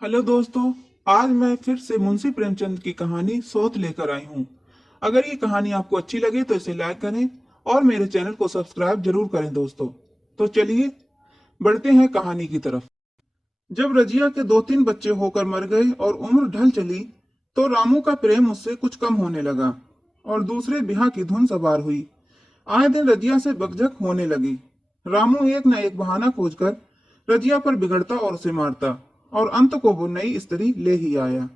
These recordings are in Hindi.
हेलो दोस्तों। आज मैं फिर से मुंशी प्रेमचंद की कहानी सोत लेकर आई हूँ। अगर ये कहानी आपको अच्छी लगे तो इसे लाइक करें और मेरे चैनल को सब्सक्राइब जरूर करें दोस्तों। तो चलिए बढ़ते हैं कहानी की तरफ। जब रजिया के 2-3 बच्चे होकर मर गए और उम्र ढल चली तो रामू का प्रेम उससे कुछ कम होने लगा और दूसरे ब्याह की धुन सवार हुई। आए दिन रजिया से बकझक होने लगी। रामू एक न एक बहाना खोजकर रजिया पर बिगड़ता और उसे मारता और अंत को वो नई स्त्री ले ही आया।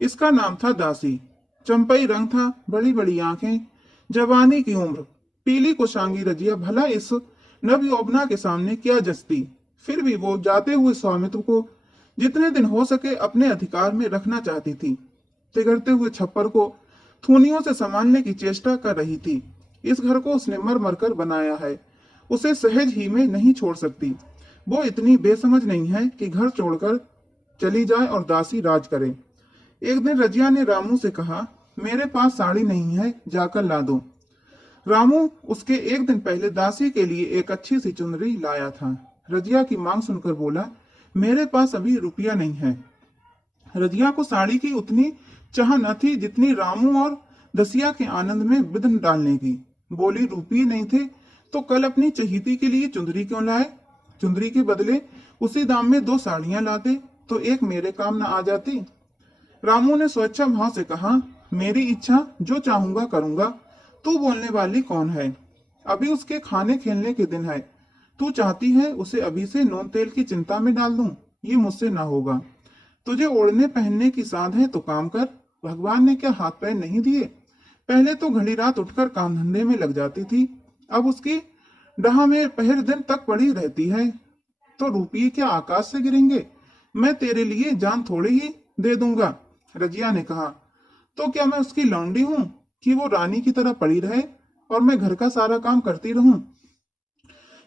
इसका नाम था दासी। चंपई रंग था, बड़ी बड़ी आंखें, जवानी की उम्र। पीली कुशांगी रजिया भला इस नव यौवना के सामने क्या जचती। फिर भी वो जाते हुए स्वामित्व को जितने दिन हो सके अपने अधिकार में रखना चाहती थी। तिगड़ते हुए छप्पर को थूनियों से संभालने की चेष्टा कर रही थी। इस घर को उसने मर मर कर बनाया है, उसे सहज ही में नहीं छोड़ सकती। वो इतनी बेसमझ नहीं है कि घर छोड़कर चली जाए और दासी राज करे। एक दिन रजिया ने रामू से कहा, मेरे पास साड़ी नहीं है, जाकर ला दो। रामू उसके एक दिन पहले दासी के लिए एक अच्छी सी चुनरी लाया था। रजिया की मांग सुनकर बोला, मेरे पास अभी रुपया नहीं है। रजिया को साड़ी की उतनी चाह न थी जितनी रामू और दसिया के आनंद में विघ्न डालने की। बोली, रुपये नहीं थे तो कल अपनी चहीती के लिए चुंदरी क्यों लाए? चुंदरी के बदले उसी दाम में 2 साड़ियां लाते तो एक मेरे काम न आ जाती। रामू ने स्वेच्छा भाव से कहा, मेरी इच्छा, जो चाहूंगा करूंगा, तू बोलने वाली कौन है? अभी उसके खाने खेलने के दिन है। तू चाहती है उसे अभी से नून तेल की चिंता में डाल दूं? ये मुझसे ना होगा। तुझे ओढ़ने पहनने की साध है तो काम कर। भगवान ने क्या हाथ पैर नहीं दिए? पहले तो घड़ी रात उठकर काम धंधे में लग जाती थी, अब उसकी डहा में पहर दिन तक पड़ी रहती है। तो रुपये क्या आकाश से गिरेंगे? मैं तेरे लिए जान थोड़ी ही दे दूंगा। रजिया ने कहा, तो क्या मैं उसकी लौंडी हूं कि वो रानी की तरह पड़ी रहे और मैं घर का सारा काम करती रहूं?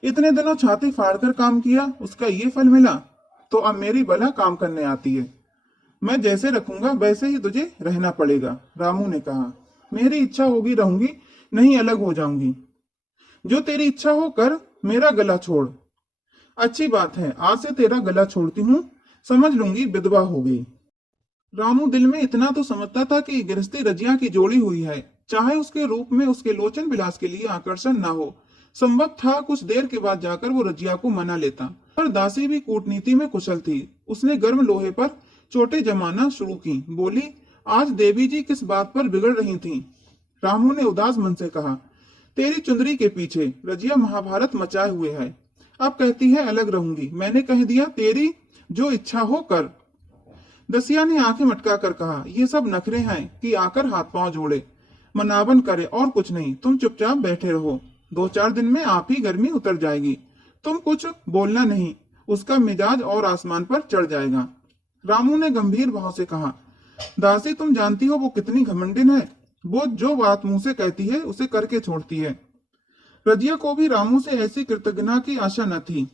इतने दिनों छाती फाड़कर काम किया, उसका ये फल मिला, तो अब मेरी भला काम करने आती है। मैं जैसे रखूंगा वैसे ही तुझे रहना पड़ेगा। रामू ने कहा, मेरी इच्छा होगी रहूंगी, नहीं अलग हो जाऊंगी। जो तेरी इच्छा हो कर, मेरा गला छोड़। अच्छी बात है, आज से तेरा गला छोड़ती हूँ, समझ लूंगी विधवा हो गई। रामू दिल में इतना तो समझता था कि गृहस्थी रजिया की जोड़ी हुई है, चाहे उसके रूप में उसके लोचन विलास के लिए आकर्षण ना हो। संभव था कुछ देर के बाद जाकर वो रजिया को मना लेता, पर दासी भी कूटनीति में कुशल थी। उसने गर्म लोहे पर चोटें जमाना शुरू की। बोली, आज देवी जी किस बात पर बिगड़ रही थीं? रामू ने उदास मन से कहा, तेरी चुंदरी के पीछे। रजिया महाभारत मचाए हुए है, अब कहती है अलग रहूंगी। मैंने कह दिया, तेरी जो इच्छा हो कर। दसिया ने आंखें मटका कर कहा, ये सब नखरे हैं कि आकर हाथ पांव जोड़े, मनावन करे और कुछ नहीं। तुम चुपचाप बैठे रहो, 2-4 दिन में आप ही गर्मी उतर जाएगी। तुम कुछ बोलना नहीं, उसका मिजाज और आसमान पर चढ़ जाएगा। रामू ने गंभीर भाव से कहा, दासी तुम जानती हो वो कितनी घमंडिन है। वो जो बात मुंह से कहती है उसे करके छोड़ती है। रजिया को भी रामू से ऐसी कृतज्ञता की आशा न थी।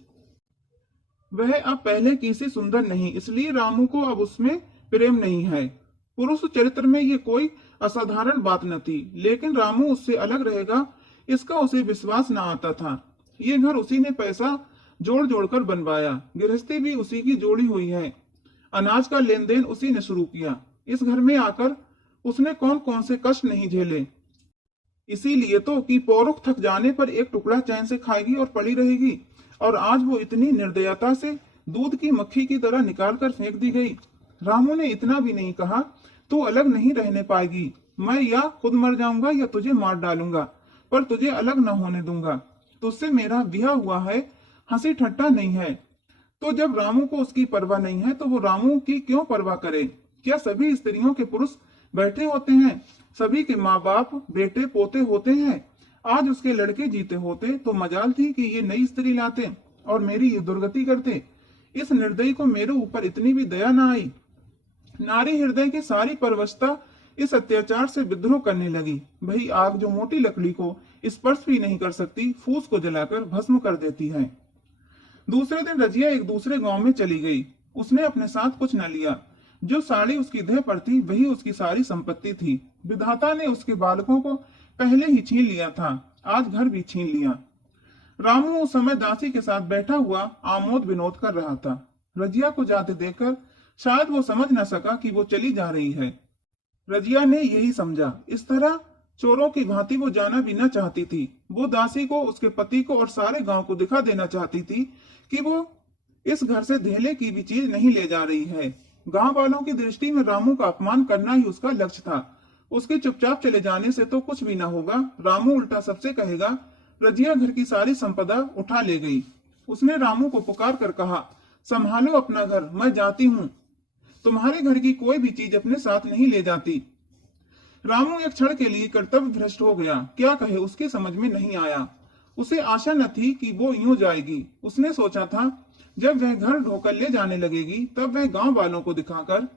वह अब पहले की सी सुंदर नहीं, इसलिए रामू को अब उसमें प्रेम नहीं है। पुरुष चरित्र में ये कोई असाधारण बात न थी, लेकिन रामू उससे अलग रहेगा इसका उसे विश्वास न आता था। ये घर उसी ने पैसा जोड़ जोड़ कर बनवाया, गृहस्थी भी उसी की जोड़ी हुई है, अनाज का लेन देन उसी ने शुरू किया। इस घर में आकर उसने कौन कौन से कष्ट नहीं झेले। इसीलिए तो कि पौरुख थक जाने पर एक टुकड़ा चैन से खाएगी और पड़ी रहेगी, और आज वो इतनी निर्दयता से दूध की मक्खी की तरह निकाल कर फेंक दी गई। रामू ने इतना भी नहीं कहा, तू अलग नहीं रहने पाएगी, मैं या खुद मर जाऊंगा या तुझे मार डालूंगा, पर तुझे अलग न होने दूंगा। तुझसे मेरा ब्याह हुआ है, हंसी ठट्टा नहीं है। तो जब रामू को उसकी परवाह नहीं है तो वो रामू की क्यों परवाह करे? क्या सभी स्त्रियों के पुरुष बैठे होते हैं? सभी के माँ बाप बेटे पोते होते हैं। आज उसके लड़के जीते होते तो मजाल थी कि ये नई स्त्री लाते और मेरी ये दुर्गति करते। इस निर्दयी को मेरे ऊपर इतनी भी दया ना आई। नारी हृदय की सारी परवशता इस अत्याचार से विद्रोह करने लगी। वही आग जो मोटी लकड़ी को स्पर्श भी नहीं कर सकती, फूस को जलाकर भस्म कर देती है। दूसरे दिन रजिया एक दूसरे गांव में चली गई। उसने अपने साथ कुछ न लिया। जो साड़ी उसकी देह पर थी वही उसकी सारी संपत्ति थी। विधाता ने उसके बालकों को पहले ही छीन लिया था, आज घर भी छीन लिया। रामू उस समय दासी के साथ बैठा हुआ आमोद विनोद कर रहा था। रजिया को जाते देखकर शायद वो समझ न सका कि वो चली जा रही है। रजिया ने यही समझा। इस तरह चोरों की भांति वो जाना भी न चाहती थी। वो दासी को, उसके पति को और सारे गांव को दिखा देना चाहती थी कि वो इस घर से धेले की भी चीज नहीं ले जा रही है। गांव वालों की दृष्टि में रामू का अपमान करना ही उसका लक्ष्य था। उसके चुपचाप चले जाने से तो कुछ भी ना होगा। रामू उल्टा सबसे कहेगा, रजिया घर की सारी संपदा उठा ले गई। उसने रामू को पुकार कर कहा, संभालो अपना घर, मैं जाती हूँ। तुम्हारे घर की कोई भी चीज अपने साथ नहीं ले जाती। रामू एक क्षण के लिए कर्तव्य भ्रष्ट हो गया। क्या कहे, उसके समझ में नहीं आया। उसे आशा न थी कि वो यूं जाएगी। उसने सोचा था जब वह घर ढोकर ले जाने लगेगी तब वह गांव वालों को दिखाकर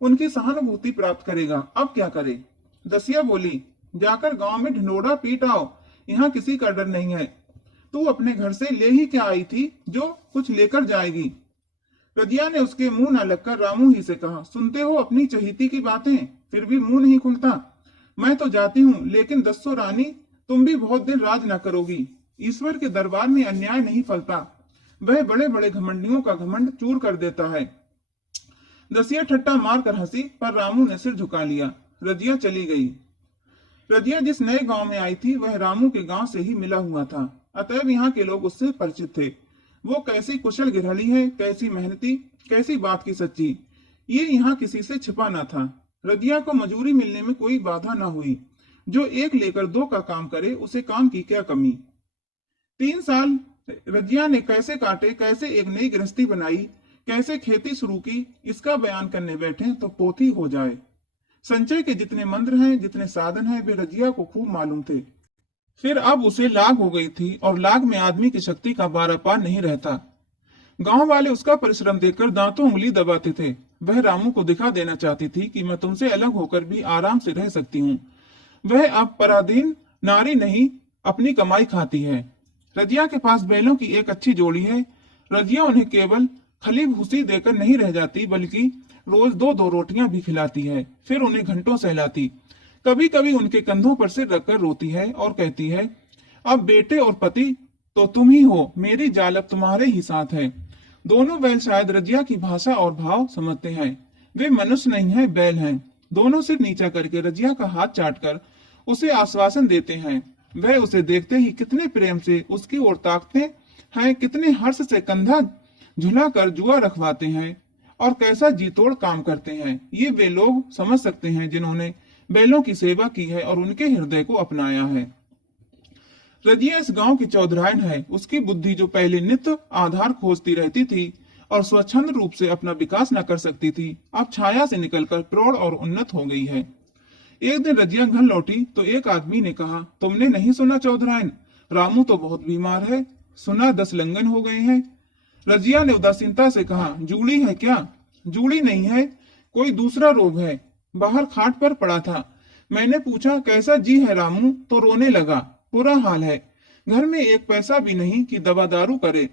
उनकी सहानुभूति प्राप्त करेगा। अब क्या करे। दसिया बोली, जाकर गांव में ढिंडोरा पीट आओ, यहाँ किसी का डर नहीं है। तू अपने घर से ले ही क्या आई थी जो कुछ लेकर जाएगी। रजिया ने उसके मुंह न लगकर रामू ही से कहा, सुनते हो अपनी चहीती की बातें, फिर भी मुंह नहीं खुलता। मैं तो जाती हूँ, लेकिन दस्सो रानी, तुम भी बहुत दिन राज न करोगी। ईश्वर के दरबार में अन्याय नहीं फलता। वह बड़े बड़े घमंडियों का घमंड चूर कर देता है। दसिया ठट्टा मार कर हंसी, पर रामू ने सिर झुका लिया। रजिया चली गई। रजिया जिस नए गांव में आई थी वह रामू के गांव से ही मिला हुआ था, अतएव यहाँ के लोग उससे परिचित थे। वो कैसी कुशल गिरहली है, कैसी मेहनती, कैसी बात की सच्ची, ये यहाँ किसी से छिपा न था। रजिया को मजूरी मिलने में कोई बाधा न हुई। जो एक लेकर दो का काम करे, उसे काम की क्या कमी। 3 साल रजिया ने कैसे काटे, कैसे एक नई गृहस्थी बनाई, कैसे खेती शुरू की, इसका बयान करने बैठे तो पोथी हो जाए। संचय के जितने मंत्र हैं, जितने साधन हैं, वे रजिया को खूब मालूम थे। फिर अब उसे लाग हो गई थी, और लाग में आदमी की शक्ति का बारा पार नहीं रहता। गांव वाले उसका परिश्रम देखकर दांतों उंगली दबाते थे। वह रामू को दिखा देना चाहती थी कि मैं तुमसे अलग होकर भी आराम से रह सकती हूँ। वह अब पराधीन नारी नहीं, अपनी कमाई खाती है। रजिया के पास बैलों की एक अच्छी जोड़ी है। रजिया उन्हें केवल खली भूसी देकर नहीं रह जाती, बल्कि रोज 2-2 रोटियां भी खिलाती है। फिर उन्हें घंटों सहलाती। कभी कभी उनके कंधों पर सिर रखकर रोती है और कहती है, अब बेटे और पति तो तुम ही हो, मेरी जाल अब तुम्हारे ही साथ है। दोनों बैल शायद रजिया की भाषा और भाव समझते हैं। वे मनुष्य नहीं है, बैल हैं। दोनों सिर नीचा करके रजिया का हाथ चाटकर उसे आश्वासन देते हैं। वह उसे देखते ही कितने प्रेम से उसकी ओर ताकते हैं, कितने हर्ष से कंधा झुला कर जुआ रखवाते हैं, और कैसा जीतोड़ काम करते हैं। ये वे लोग समझ सकते हैं जिन्होंने बैलों की सेवा की है और उनके हृदय को अपनाया है। रजिया इस गांव की चौधराइन है। उसकी बुद्धि जो पहले नित्य आधार खोजती रहती थी और स्वच्छंद रूप से अपना विकास न कर सकती थी, अब छाया से निकलकर प्रौढ़ और उन्नत हो गई है। एक दिन रजिया घर लौटी तो एक आदमी ने कहा, तुमने नहीं सुना चौधराइन, रामू तो बहुत बीमार है, सुना 10 लंगन हो गए हैं। रजिया ने उदासीनता से कहा, जूड़ी है क्या? जूड़ी नहीं है, कोई दूसरा रोग है। बाहर खाट पर पड़ा था। मैंने पूछा, कैसा जी है रामू? तो रोने लगा। बुरा हाल है, घर में एक पैसा भी नहीं कि दवा दारू करे।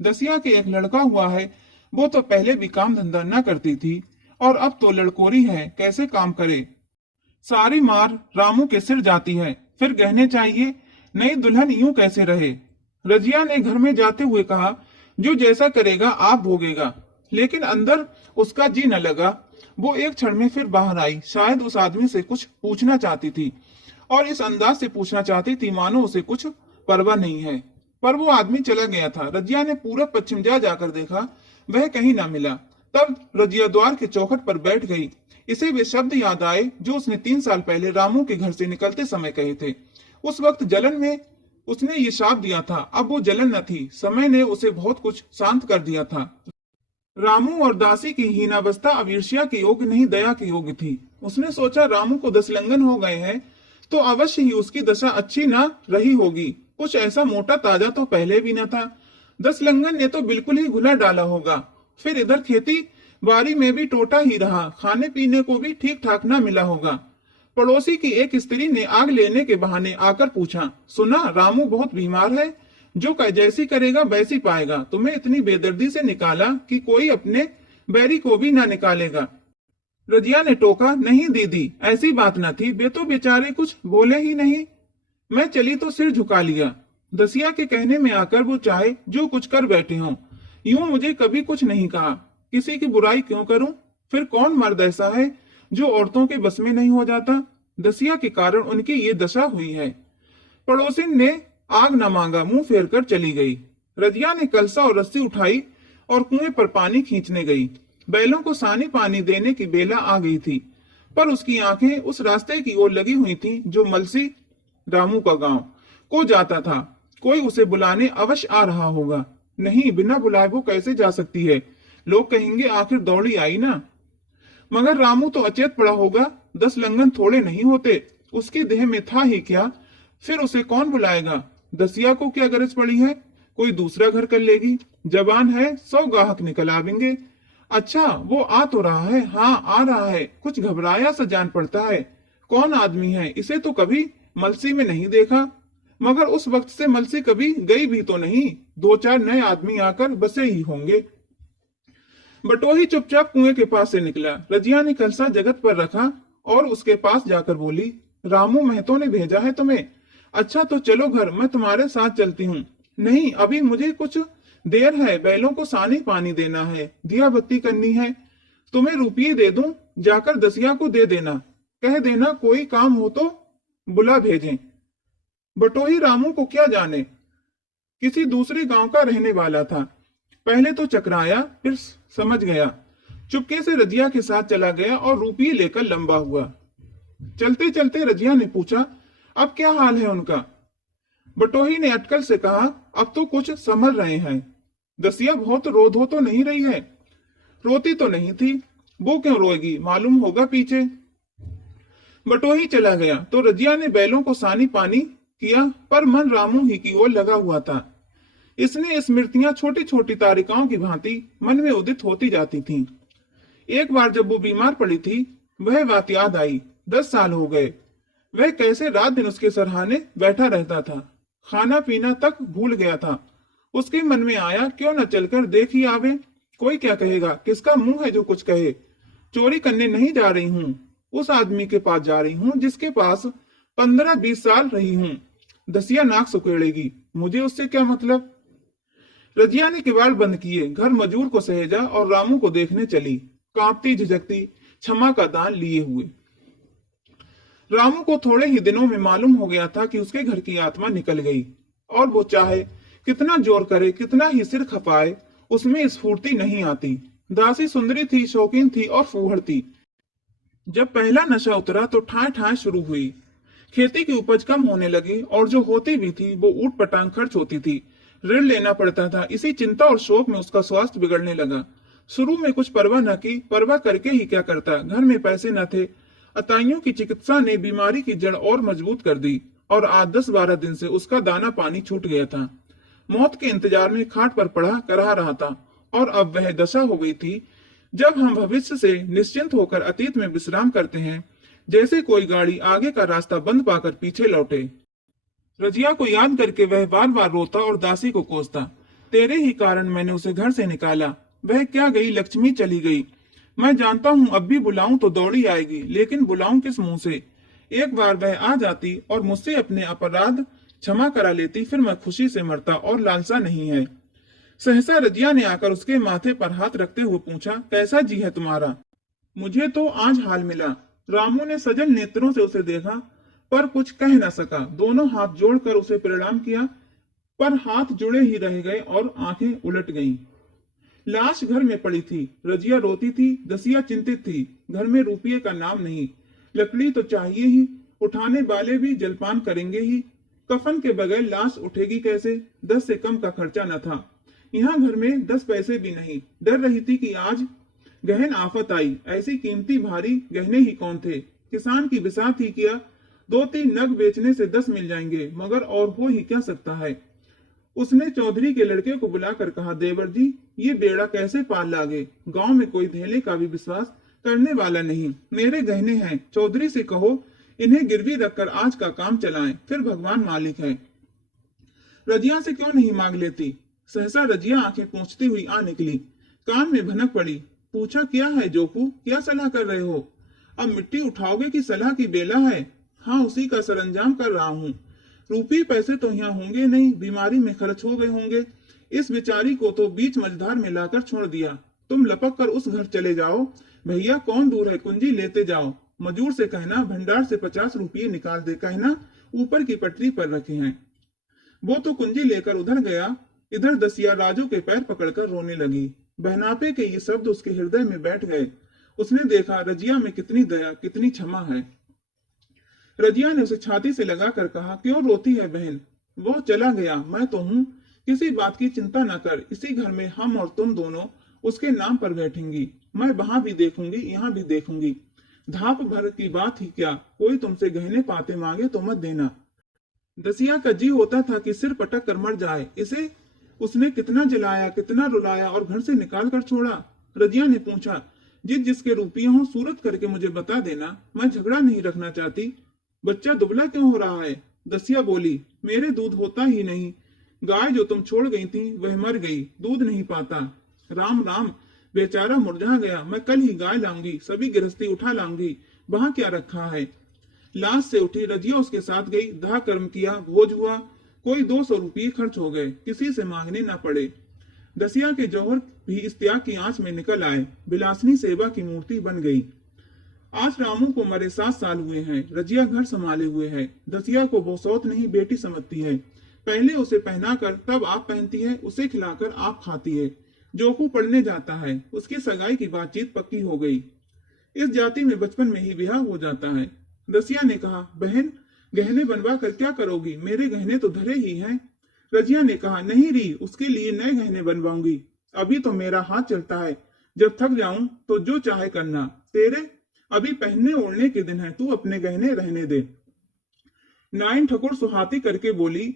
दसिया के एक लड़का हुआ है, वो तो पहले भी काम धंधा न करती थी और अब तो लड़कोरी है, कैसे काम करे। सारी मार रामू के सिर जाती है। फिर गहने चाहिए, नई दुल्हन यूं कैसे रहे। रजिया ने घर में जाते हुए कहा, जो जैसा करेगा आप भोगेगा। लेकिन अंदर उसका जी न लगा। वो एक क्षण में फिर बाहर आई। शायद उस आदमी से कुछ पूछना चाहती थी, और इस अंदाज से पूछना चाहती थी मानो उसे कुछ परवाह नहीं है। पर वो आदमी चला गया था। रजिया ने पूरब पश्चिम जाकर देखा, वह कहीं ना मिला। तब रजिया द्वार के चौखट पर बैठ गई। इसे वे शब्द याद आए जो उसने 3 साल पहले रामू के घर से निकलते समय कहे थे। उस वक्त जलन में उसने ये शाप दिया था। अब वो जलन न थी, समय ने उसे बहुत कुछ शांत कर दिया था। रामू और दासी की हीनावस्था अब ईर्ष्या के योग्य नहीं, दया के योग्य थी। उसने सोचा, रामू को 10 लंगन हो गए हैं तो अवश्य ही उसकी दशा अच्छी ना रही होगी। कुछ ऐसा मोटा ताजा तो पहले भी न था। 10 लंगन ने तो बिल्कुल ही घुला डाला होगा। फिर इधर खेती बारी में भी टोटा ही रहा, खाने पीने को भी ठीक ठाक ना मिला होगा। पड़ोसी की एक स्त्री ने आग लेने के बहाने आकर पूछा, सुना रामू बहुत बीमार है, जो जैसी करेगा वैसी पाएगा। तुम्हें इतनी बेदर्दी से निकाला कि कोई अपने बैरी को भी ना निकालेगा। रजिया ने टोका, नहीं दीदी, ऐसी बात न थी, वे तो बेचारे कुछ बोले ही नहीं। मैं चली तो सिर झुका लिया। दसिया के कहने में आकर वो चाहे जो कुछ कर बैठे हों, यूं मुझे कभी कुछ नहीं कहा। किसी की बुराई क्यों करूं? फिर कौन मर्द ऐसा है जो औरतों के बस में नहीं हो जाता? दसिया के कारण उनकी ये दशा हुई है। पड़ोसिन ने आग न मांगा, मुंह फेर कर चली गई। रजिया ने कलसा और रस्सी उठाई और कुएं पर पानी खींचने गई। बैलों को सानी पानी देने की बेला आ गई थी, पर उसकी आंखें उस रास्ते की ओर लगी हुई थीं जो मलसी रामू का गांव को जाता था। कोई उसे बुलाने अवश्य आ रहा होगा। नहीं, बिना बुलाए वो कैसे जा सकती है? लोग कहेंगे आखिर दौड़ी आई ना। मगर रामू तो अचेत पड़ा होगा। 10 लंगन थोड़े नहीं होते। उसकी देह में था ही क्या? फिर उसे कौन बुलाएगा? दसिया को क्या गरज पड़ी है? कोई दूसरा घर कर लेगी। जबान है, 100 गाहक निकल आवेंगे। अच्छा, वो आ तो रहा है। हाँ, आ रहा है। कुछ घबराया सा जान पड़ता है। कौन आदमी है? इसे तो कभी मलसी में नहीं देखा। मगर उस वक्त से मलसी कभी गई भी तो नहीं। 2-4 नए आदमी आकर बसे ही होंगे। बटोही चुपचाप कुएं के पास से निकला। रजिया ने कलसा जगत पर रखा और उसके पास जाकर बोली, रामू महतो ने भेजा है तुम्हें? अच्छा तो चलो घर, मैं तुम्हारे साथ चलती हूँ। नहीं, अभी मुझे कुछ देर है। बैलों को सानी पानी देना है, दिया बत्ती करनी है। तुम्हें रुपये दे दूं, जाकर दसिया को दे देना। कह देना कोई काम हो तो बुला भेजें। बटोही रामू को क्या जाने, किसी दूसरे गांव का रहने वाला था। पहले तो चकराया, फिर समझ गया। चुपके से रजिया के साथ चला गया और रुपये लेकर लंबा हुआ। चलते चलते रजिया ने पूछा, अब क्या हाल है उनका? बटोही ने अटकल से कहा, अब तो कुछ संभल रहे हैं। दसिया बहुत रो धो तो नहीं रही है? रोती तो नहीं थी। वो क्यों रोएगी? मालूम होगा पीछे। बटोही चला गया तो रजिया ने बैलों को सानी पानी किया, पर मन रामू ही की ओर लगा हुआ था। इसने स्मृतियां छोटी छोटी तारिकाओं की भांति मन में उदित होती जाती थीं। एक बार जब वो बीमार पड़ी थी, वह बात याद आई। 10 साल हो गए। वह कैसे रात दिन उसके सरहाने बैठा रहता था। खाना पीना तक भूल गया था। उसके मन में आया, क्यों न चलकर देख ही आवे। कोई क्या कहेगा? किसका मुंह है जो कुछ कहे? चोरी करने नहीं जा रही हूँ, उस आदमी के पास जा रही हूँ जिसके पास 15-20 साल रही हूँ। दसिया नाक सुकेड़ेगी, मुझे उससे क्या मतलब। रजिया ने किवाड़ बंद किए, घर मजूर को सहेजा और रामू को देखने चली, कांपती झिझकती, क्षमा का दान लिए हुए। रामू को थोड़े ही दिनों में मालूम हो गया था कि उसके घर की आत्मा निकल गई, और वो चाहे कितना जोर करे, कितना ही सिर खपाए, उसमें स्फूर्ति नहीं आती। दासी सुंदरी थी, शौकीन थी और फूहड़ थी। जब पहला नशा उतरा तो ठाए ठाए शुरू हुई। खेती की उपज कम होने लगी और जो होती भी थी वो ऊट पटांग खर्च होती थी। ऋण लेना पड़ता था। इसी चिंता और शोक में उसका स्वास्थ्य बिगड़ने लगा। शुरू में कुछ परवाह न की, परवाह करके ही क्या करता। घर में पैसे न थे। अताइयों की चिकित्सा ने बीमारी की जड़ और मजबूत कर दी और आज 10-12 दिन से उसका दाना पानी छूट गया था। मौत के इंतजार में खाट पर पड़ा कराह रहा था और अब वह दशा हो गई थी जब हम भविष्य से निश्चिंत होकर अतीत में विश्राम करते हैं, जैसे कोई गाड़ी आगे का रास्ता बंद पाकर पीछे लौटे। रजिया को याद करके वह बार बार रोता और दासी को कोसता, तेरे ही कारण मैंने उसे घर से निकाला। वह क्या गई, लक्ष्मी चली गई। मैं जानता हूँ अब भी बुलाऊं तो दौड़ी आएगी, लेकिन बुलाऊं किस मुंह से। एक बार वह आ जाती और मुझसे अपने अपराध क्षमा करा लेती, फिर मैं खुशी से मरता और लालसा नहीं है। सहसा रजिया ने आकर उसके माथे पर हाथ रखते हुए पूछा, कैसा जी है तुम्हारा? मुझे तो आज हाल मिला। रामू ने सजल नेत्रों से उसे देखा पर कुछ कह न सका। दोनों हाथ जोड़कर उसे प्रणाम किया, पर हाथ जुड़े ही रह गए और आंखें उलट गईं। लाश घर में पड़ी थी। रजिया रोती थी, दसिया चिंतित थी। घर में रुपये का नाम नहीं। लकड़ी तो चाहिए ही, उठाने वाले भी जलपान करेंगे ही। कफन के बगैर लाश उठेगी कैसे? 10 से कम का खर्चा न था। यहाँ घर में 10 पैसे भी नहीं। डर रही थी कि आज गहन आफत आई। ऐसी कीमती भारी गहने ही कौन थे? किसान की बिसात ही किया। 2-3 नग बेचने से 10 मिल जाएंगे, मगर और हो ही क्या सकता है। उसने चौधरी के लड़के को बुलाकर कहा, देवर जी, ये बेड़ा कैसे पार लागे? गांव में कोई धेले का भी विश्वास करने वाला नहीं। मेरे गहने हैं, चौधरी से कहो इन्हें गिरवी रखकर आज का काम चलाएं, फिर भगवान मालिक है। रजिया से क्यों नहीं मांग लेती? सहसा रजिया आंखें पोंछती हुई आ निकली, कान में भनक पड़ी। पूछा, क्या है जोकू, क्या सलाह कर रहे हो? अब मिट्टी उठाओगे कि सलाह की बेला है? हाँ, उसी का सरंजाम कर रहा हूँ। रुपये पैसे तो यहाँ होंगे नहीं, बीमारी में खर्च हो गए होंगे। इस बेचारी को तो बीच मझधार में लाकर छोड़ दिया। तुम लपक कर उस घर चले जाओ, भैया कौन दूर है, कुंजी लेते जाओ। मजूर से कहना भंडार से 50 रुपये निकाल दे, कहना ऊपर की पटरी पर रखे हैं। वो तो कुंजी लेकर उधर गया। इधर दसिया राजू के पैर पकड़कर रोने लगी। बहनापे के ये शब्द उसके हृदय में बैठ गए। उसने देखा रजिया में कितनी दया, कितनी क्षमा है। रजिया ने उसे छाती से लगाकर कहा, क्यों रोती है बहन? वो चला गया, मैं तो हूं, किसी बात की चिंता न कर। इसी घर में हम और तुम दोनों उसके नाम पर बैठेंगी। मैं वहां भी देखूंगी, यहाँ भी देखूंगी। धाप भर की बात ही क्या, कोई तुमसे गहने पाते मांगे तो मत देना। दसिया का जी होता था कि सिर पटक कर मर जाए। इसे उसने कितना जलाया, कितना रुलाया और घर से निकाल कर छोड़ा। रजिया ने पूछा, जिसके रुपये हो सूरत करके मुझे बता देना, मैं झगड़ा नहीं रखना चाहती। बच्चा दुबला क्यों हो रहा है? दसिया बोली, मेरे दूध होता ही नहीं। गाय जो तुम छोड़ गई थी वह मर गई, दूध नहीं पाता। राम राम, बेचारा मुरझा गया। मैं कल ही गाय लाऊंगी, सभी गृहस्थी उठा लाऊंगी। वहां क्या रखा है? लाश से उठी रजिया उसके साथ गई। दाह कर्म किया, भोज हुआ, कोई 200 रुपये खर्च हो गए, किसी से मांगने न पड़े। दसिया के जौहर भी इस त्याग की आंच में निकल आए। बिलासनी सेवा की मूर्ति बन गई। आज रामू को मरे 7 साल हुए हैं। रजिया घर संभाले हुए है। दसिया को वो सौत नहीं बेटी समझती है। पहले उसे पहनाकर तब आप पहनती है, उसे खिलाकर आप खाती है। जोकू पढ़ने जाता है, उसकी सगाई की बातचीत पक्की हो गई। इस जाति में बचपन में ही ब्याह हो जाता है। दसिया ने कहा, बहन गहने बनवा कर क्या करोगी? मेरे गहने तो धरे ही हैं। रजिया ने कहा, नहीं री, उसके लिए नए गहने बनवाऊंगी। अभी तो मेरा हाथ चलता है, जब थक जाऊं तो जो चाहे करना। तेरे अभी पहनने ओढ़ने के दिन है, तू अपने गहने रहने दे। नाइन ठकुर सुहाती करके बोली,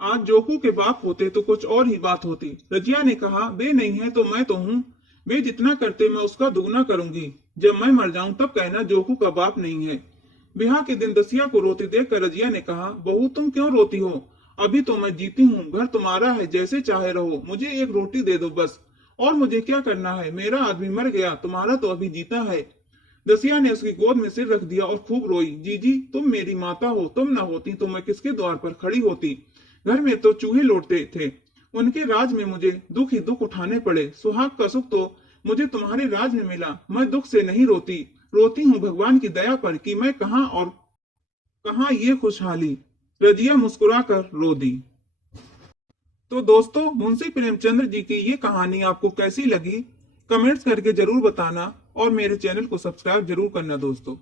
आज जोकू के बाप होते तो कुछ और ही बात होती। रजिया ने कहा, बे नहीं है तो मैं तो हूं, वे जितना करते मैं उसका दुगना करूंगी। जब मैं मर जाऊं तब कहना जोकू का बाप नहीं है। ब्याह के दिन दसिया को रोती देखकर रजिया ने कहा, बहू तुम क्यों रोती हो? अभी तो मैं जीती हूँ, घर तुम्हारा है, जैसे चाहे रहो, मुझे एक रोटी दे दो बस। और मुझे क्या करना है? मेरा आदमी मर गया, तुम्हारा तो अभी जीता है। दसिया ने उसकी गोद में सिर रख दिया और खूब रोई। जीजी तुम मेरी माता हो, तुम ना होती तो मैं किसके द्वार पर खड़ी होती? घर में तो चूहे लौटते थे, उनके राज में मुझे दुख ही दुख उठाने पड़े। सुहाग का सुख तो मुझे तुम्हारे राज में मिला। मैं दुख से नहीं रोती, रोती हूँ भगवान की दया पर कि मैं कहां और कहां ये खुशहाली। रजिया मुस्कुराकर रो दी। तो दोस्तों, मुंशी प्रेमचंद्र जी की ये कहानी आपको कैसी लगी? कमेंट्स करके जरूर बताना और मेरे चैनल को सब्सक्राइब जरूर करना दोस्तों।